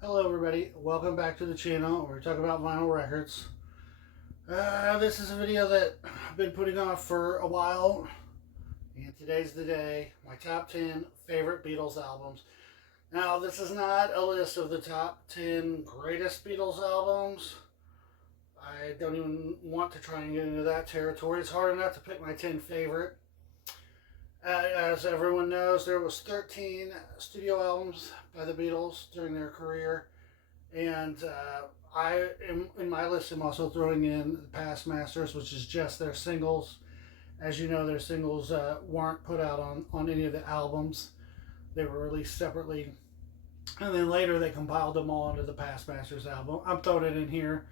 Hello everybody, welcome back to the channel where we talk about vinyl records. This is a video that I've been putting off for a while, and today's the day. My top 10 favorite Beatles albums. Now, this is not a list of the top 10 greatest Beatles albums. I don't even want to try and get into that territory. It's hard enough to pick my 10 favorite. As everyone knows, there was 13 studio albums by the Beatles during their career, and I am in my list. I'm also throwing in the Past Masters, which is just their singles. As you know, their singles weren't put out on any of the albums; they were released separately, and then later they compiled them all into the Past Masters album. I'm throwing it in here,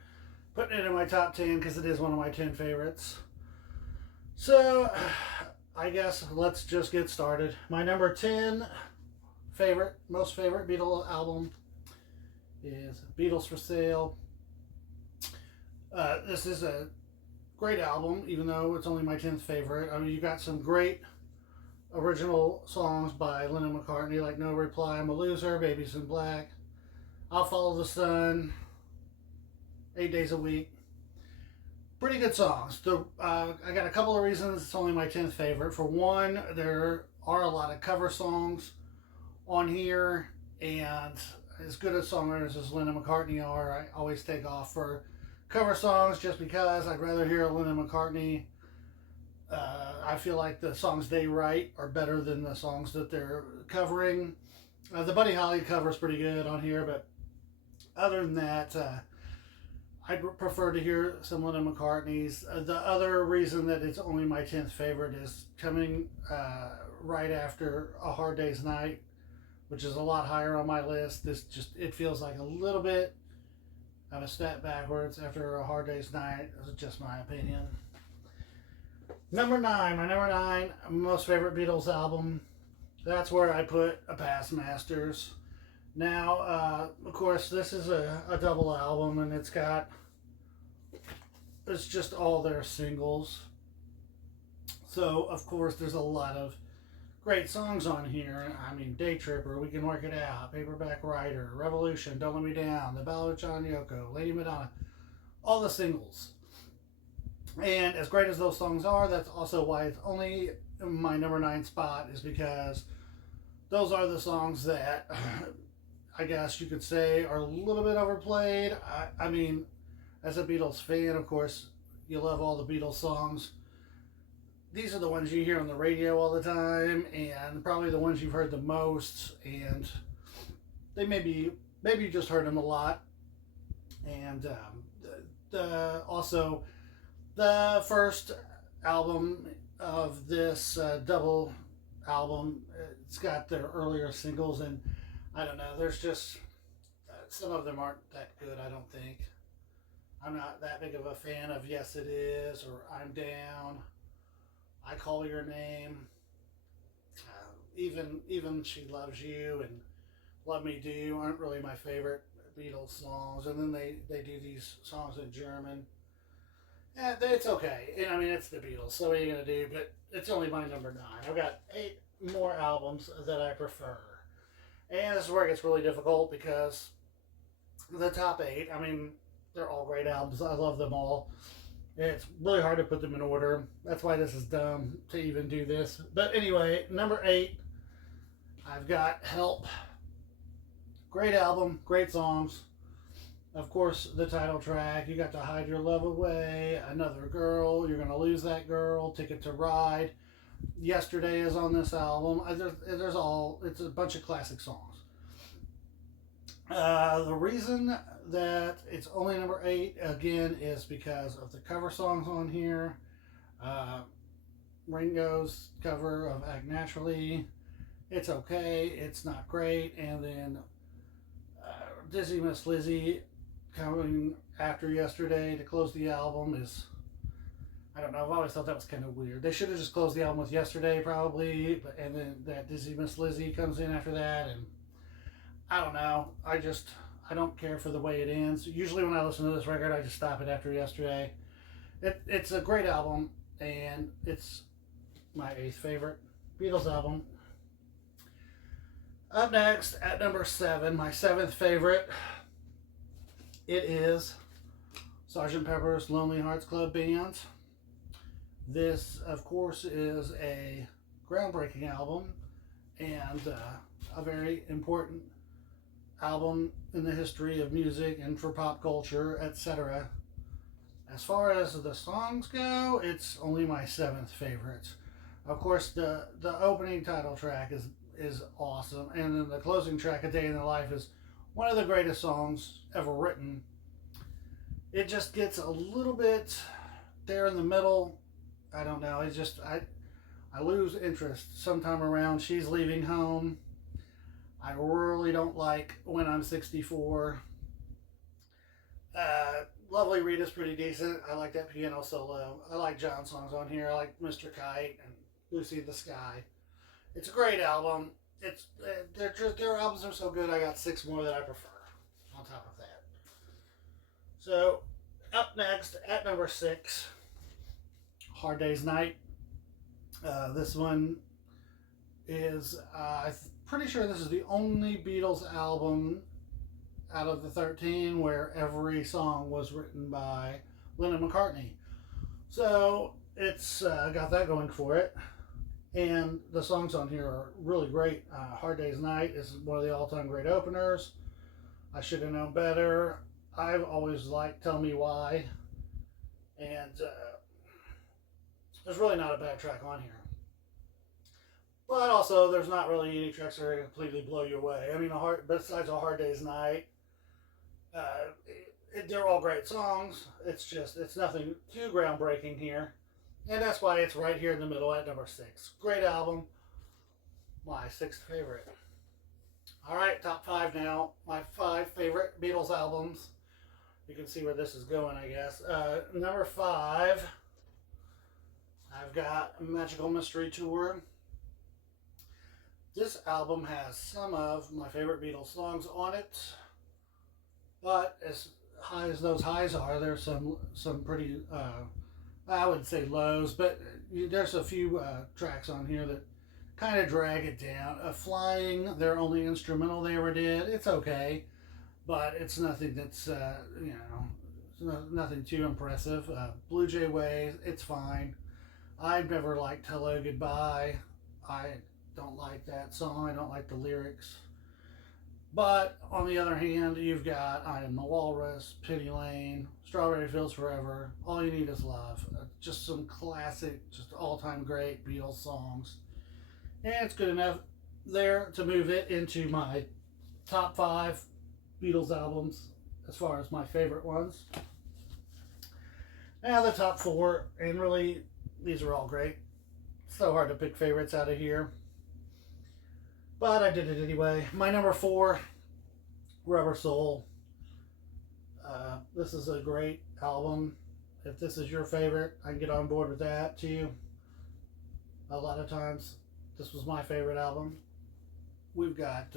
putting it in my top 10 because it is one of my 10 favorites. So, I guess let's just get started. My number 10 most favorite Beatles album is Beatles for Sale. This is a great album, even though it's only my 10th favorite. I mean, you got some great original songs by Lennon McCartney, like No Reply, I'm a Loser, Babies in Black, I'll Follow the Sun, 8 Days a Week. Pretty good songs. I got a couple of reasons it's only my 10th favorite. For one, there are a lot of cover songs on here, and as good as songwriters as Lennon McCartney are, I always take off for cover songs just because I'd rather hear Lennon McCartney. I feel like the songs they write are better than the songs that they're covering. The Buddy Holly cover is pretty good on here, but other than that, I'd prefer to hear some Lennon McCartney's. The other reason that it's only my 10th favorite is coming right after A Hard Day's Night, which is a lot higher on my list. It feels like a little bit of a step backwards after A Hard Day's Night. That's just my opinion. Number 9, my number 9 most favorite Beatles album. That's where I put A Past Masters. Now, of course, this is a double album, and it's just all their singles. So, of course, there's a lot of great songs on here. I mean, Day Tripper, We Can Work It Out, Paperback Writer, Revolution, Don't Let Me Down, The Ballad of John Yoko, Lady Madonna, all the singles. And as great as those songs are, that's also why it's only my number 9 spot, is because those are the songs that I guess you could say are a little bit overplayed. I mean, as a Beatles fan, of course, you love all the Beatles songs. These are the ones you hear on the radio all the time, and probably the ones you've heard the most, and they maybe you just heard them a lot. And also, the first album of this double album, it's got their earlier singles, and I don't know, there's just some of them aren't that good, I don't think. I'm not that big of a fan of Yes It Is or I'm Down, I Call Your Name, even She Loves You and Love Me Do aren't really my favorite Beatles songs. And then they do these songs in German. It's okay. And I mean, it's the Beatles, so what are you going to do? But it's only my number 9. I've got 8 more albums that I prefer. And this is where it gets really difficult because the top 8, I mean, they're all great albums. I love them all. It's really hard to put them in order. That's why this is dumb to even do this. But anyway, number 8, I've got Help. Great album, great songs. Of course, the title track, You Got to Hide Your Love Away, Another Girl, You're Gonna Lose That Girl, Ticket to Ride. Yesterday is on this album. It's a bunch of classic songs. The reason that it's only number 8, again, is because of the cover songs on here. Ringo's cover of Act Naturally, it's okay, it's not great. And then Dizzy Miss Lizzy coming after Yesterday to close the album is, I don't know, I've always thought that was kind of weird. They should have just closed the album with Yesterday, probably, and then that Dizzy Miss Lizzy comes in after that, and I don't know. I don't care for the way it ends. Usually when I listen to this record, I just stop it after Yesterday. It's a great album, and it's my 8th favorite Beatles album. Up next, at number 7, my 7th favorite, it is Sgt. Pepper's Lonely Hearts Club Band. This, of course, is a groundbreaking album and a very important album in the history of music and for pop culture, etc. As far as the songs go, it's only my 7th favorite. Of course, the opening title track is awesome, and then the closing track, "A Day in the Life," is one of the greatest songs ever written. It just gets a little bit there in the middle. I don't know. It's just I lose interest sometime around "She's Leaving Home." I really don't like "When I'm 64." Lovely Rita's pretty decent. I like that piano solo. I like John's songs on here. I like "Mr. Kite" and "Lucy in the Sky." It's a great album. It's their albums are so good. I got 6 more that I prefer on top of that. So up next at number 6, "Hard Day's Night." This one is I'm pretty sure this is the only Beatles album out of the 13 where every song was written by Lennon McCartney. So it's got that going for it. And the songs on here are really great. "Hard Day's Night" is one of the all-time great openers. "I Should Have Known Better." I've always liked "Tell Me Why." And there's really not a bad track on here. But also, there's not really any tracks that are going to completely blow you away. I mean, besides "A Hard Day's Night," they're all great songs. It's nothing too groundbreaking here. And that's why it's right here in the middle at number 6. Great album. My 6th favorite. All right, top 5 now. My 5 favorite Beatles albums. You can see where this is going, I guess. Number 5, I've got "Magical Mystery Tour." This album has some of my favorite Beatles songs on it, but as high as those highs are, there's some pretty I wouldn't say lows, but there's a few tracks on here that kind of drag it down. "Flying," their only instrumental they ever did, it's okay, but it's nothing that's nothing too impressive. "Blue Jay Way," it's fine. I've never liked "Hello Goodbye." I don't like that song. I don't like the lyrics. But on the other hand, you've got "I Am the Walrus," "Penny Lane," "Strawberry Fields Forever," "All You Need Is Love." Just some classic, just all-time great Beatles songs. And it's good enough there to move it into my top 5 Beatles albums as far as my favorite ones. Now the top 4, and really, these are all great. So hard to pick favorites out of here. But I did it anyway. My number 4, "Rubber Soul." This is a great album. If this is your favorite, I can get on board with that too. A lot of times, this was my favorite album. We've got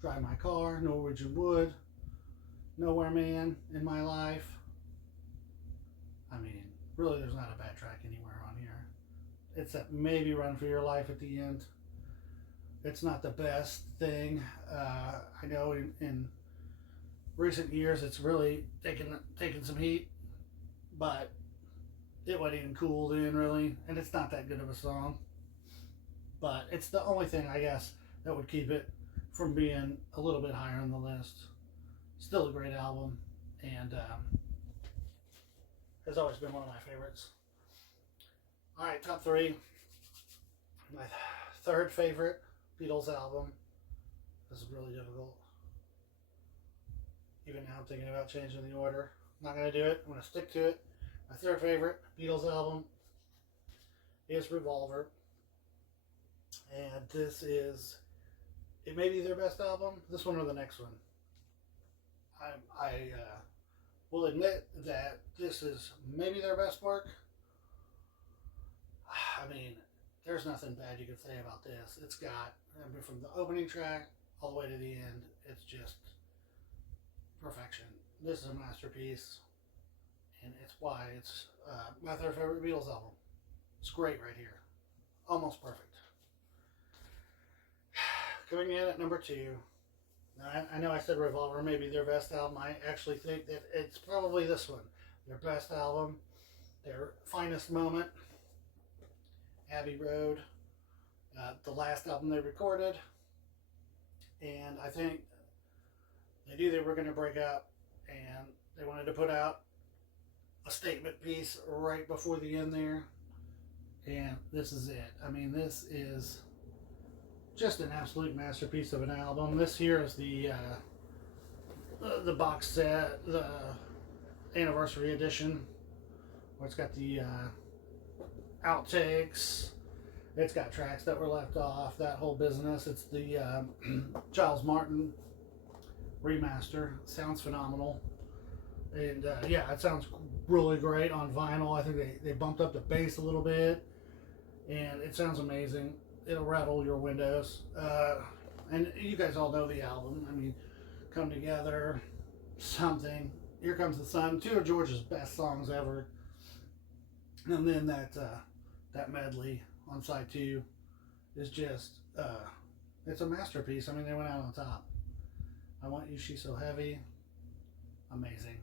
"Drive My Car," "Norwegian Wood," "Nowhere Man," "In My Life." I mean, really, there's not a bad track anywhere on here. Except maybe "Run for Your Life" at the end. It's not the best thing. I know in recent years it's really taken some heat, but it wasn't even cool then, really, and it's not that good of a song. But it's the only thing, I guess, that would keep it from being a little bit higher on the list. Still a great album, and has always been one of my favorites. All right, top 3. My 3rd favorite Beatles album. This is really difficult. Even now I'm thinking about changing the order. I'm not going to do it. I'm going to stick to it. My 3rd favorite Beatles album is "Revolver." And this is, it may be their best album. This one or the next one. I will admit that this is maybe their best work. I mean, there's nothing bad you can say about this. It's got, I mean, from the opening track all the way to the end, it's just perfection. This is a masterpiece, and it's why it's my 3rd favorite Beatles album. It's great right here. Almost perfect. Coming in at number two. I know I said Revolver, maybe their best album. I actually think that it's probably this one. Their best album, their finest moment, Abbey Road, the last album they recorded. And I think they knew they were going to break up, and they wanted to put out a statement piece right before the end there. And this is it. I mean, this is just an absolute masterpiece of an album. This here is the box set, the anniversary edition, where it's got the outtakes. It's got tracks that were left off, that whole business. It's the Giles Martin remaster. Sounds phenomenal. And yeah, it sounds really great on vinyl. I think they bumped up the bass a little bit, and it sounds amazing. It'll rattle your windows. And you guys all know the album. I mean, Come Together, Something, Here Comes the Sun, two of George's best songs ever. And then that medley on side two is just, it's a masterpiece. I mean, they went out on top. I Want You, She's So Heavy, amazing.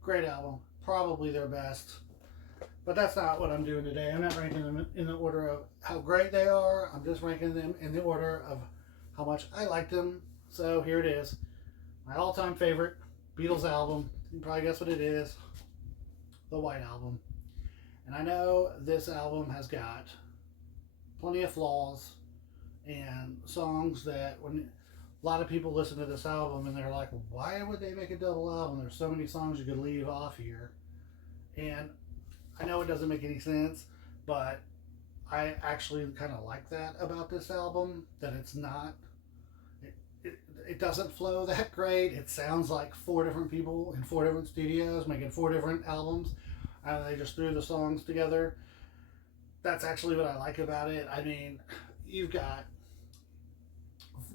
Great album, probably their best. But that's not what I'm doing today. I'm not ranking them in the order of how great they are. I'm just ranking them in the order of how much I liked them. So here it is. My all-time favorite Beatles album. You can probably guess what it is. The White Album. And I know this album has got plenty of flaws and songs that when a lot of people listen to this album and they're like, why would they make a double album? There's so many songs you could leave off here. And I know it doesn't make any sense, but I actually kind of like that about this album, that it's not, it doesn't flow that great. It sounds like four different people in four different studios making four different albums, and they just threw the songs together. That's actually what I like about it. I mean, you've got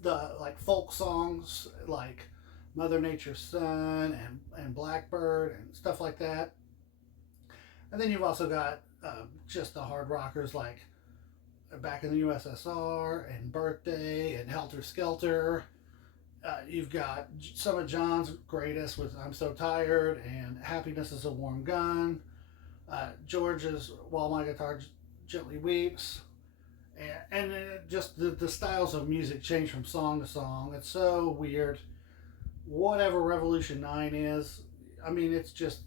the like folk songs like Mother Nature's Son and Blackbird and stuff like that. And then you've also got just the hard rockers like Back in the USSR and Birthday and Helter Skelter. You've got some of John's greatest with I'm So Tired and Happiness is a Warm Gun. George's While My Guitar Gently Weeps. And just the styles of music change from song to song. It's so weird. Whatever Revolution 9 is, I mean, it's just,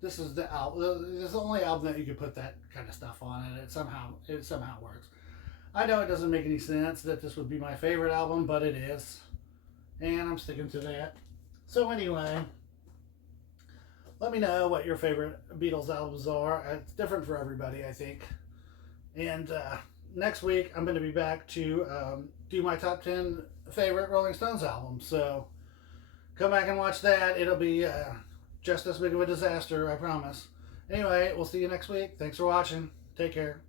this is the album. This is the only album that you could put that kind of stuff on, and it somehow works. I know it doesn't make any sense that this would be my favorite album, but it is, and I'm sticking to that. So anyway, let me know what your favorite Beatles albums are. It's different for everybody, I think. And next week I'm going to be back to do my top 10 favorite Rolling Stones albums. So come back and watch that. It'll be just as big of a disaster, I promise. Anyway, we'll see you next week. Thanks for watching. Take care.